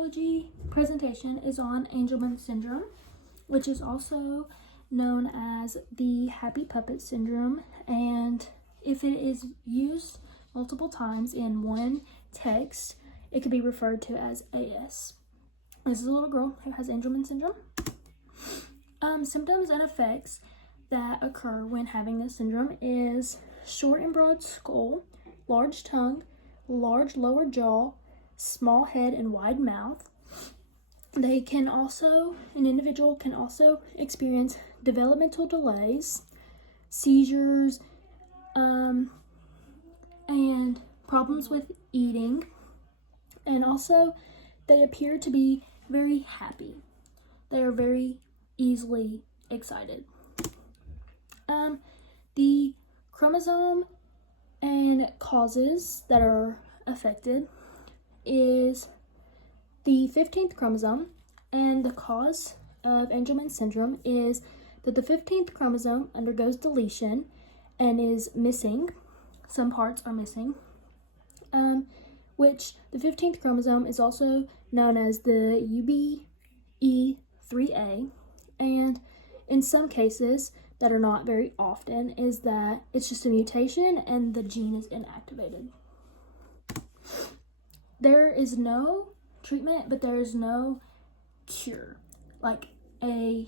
biology presentation is on Angelman syndrome, which is also known as the happy puppet syndrome, and if it is used multiple times in one text, it could be referred to as AS. This is a little girl who has Angelman syndrome. Symptoms and effects that occur when having this syndrome is short and broad skull, large tongue, large lower jaw, small head and wide mouth. An individual can also experience developmental delays, seizures, and problems with eating, and also they appear to be very happy. They are very easily excited. The chromosome and causes that are affected is the 15th chromosome, and the cause of Angelman syndrome is that the 15th chromosome undergoes deletion and is missing. Some parts are missing, which the 15th chromosome is also known as the UBE3A, and in some cases that are not very often is that it's just a mutation and the gene is inactivated. There is no treatment, but there is no cure, like a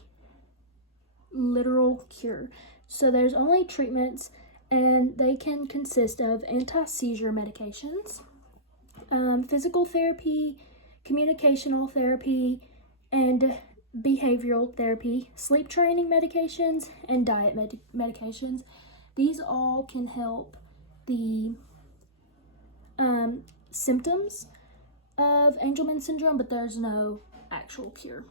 literal cure. So there's only treatments, and they can consist of anti-seizure medications, physical therapy, communicational therapy, and behavioral therapy, sleep training medications, and diet medications. These all can help the symptoms of Angelman syndrome, but there's no actual cure.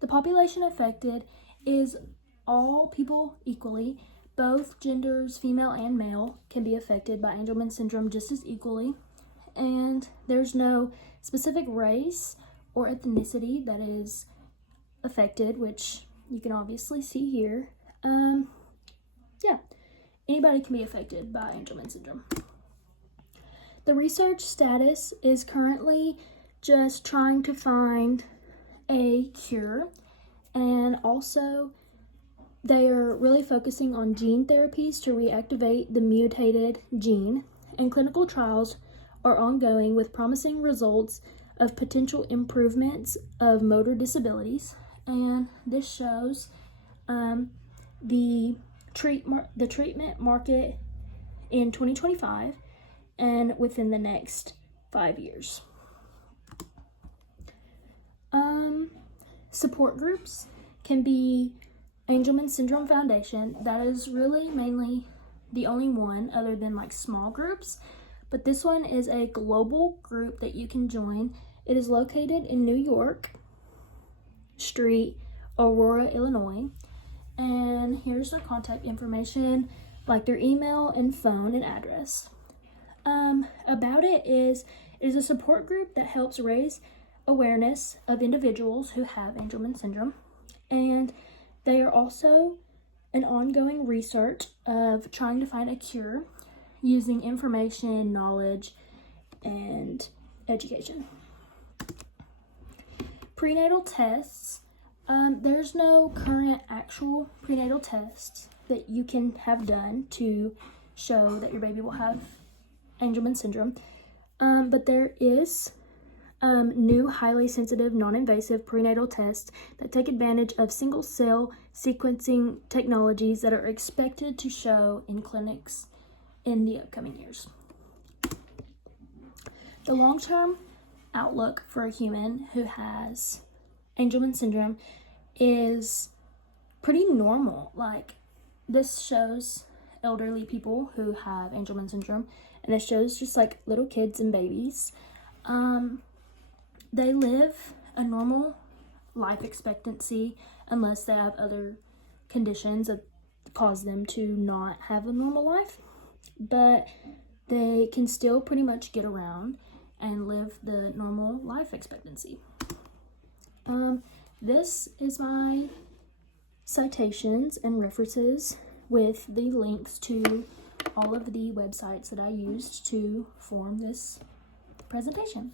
The population affected is all people equally. Both genders, female and male, can be affected by Angelman syndrome just as equally, and there's no specific race or ethnicity that is affected, which you can obviously see here. Anybody can be affected by Angelman syndrome. The research status is currently just trying to find a cure, and also they are really focusing on gene therapies to reactivate the mutated gene, and clinical trials are ongoing with promising results of potential improvements of motor disabilities. And this shows the treatment market in 2025 and within the next 5 years. Support groups can be Angelman Syndrome Foundation. That is really mainly the only one other than like small groups, but this one is a global group that you can join. It is located in New York Street, Aurora, Illinois, and here's their contact information, like their email and phone and address. About it is a support group that helps raise awareness of individuals who have Angelman syndrome, and they are also an ongoing research of trying to find a cure using information, knowledge, and education. Prenatal tests. There's no current actual prenatal tests that you can have done to show that your baby will have Angelman syndrome, but there is new highly sensitive non-invasive prenatal tests that take advantage of single-cell sequencing technologies that are expected to show in clinics in the upcoming years. The long-term outlook for a human who has Angelman syndrome is pretty normal. Like, this shows elderly people who have Angelman syndrome, and it shows just like little kids and babies. They live a normal life expectancy unless they have other conditions that cause them to not have a normal life, but they can still pretty much get around and live the normal life expectancy. This is my citations and references with the links to all of the websites that I used to form this presentation.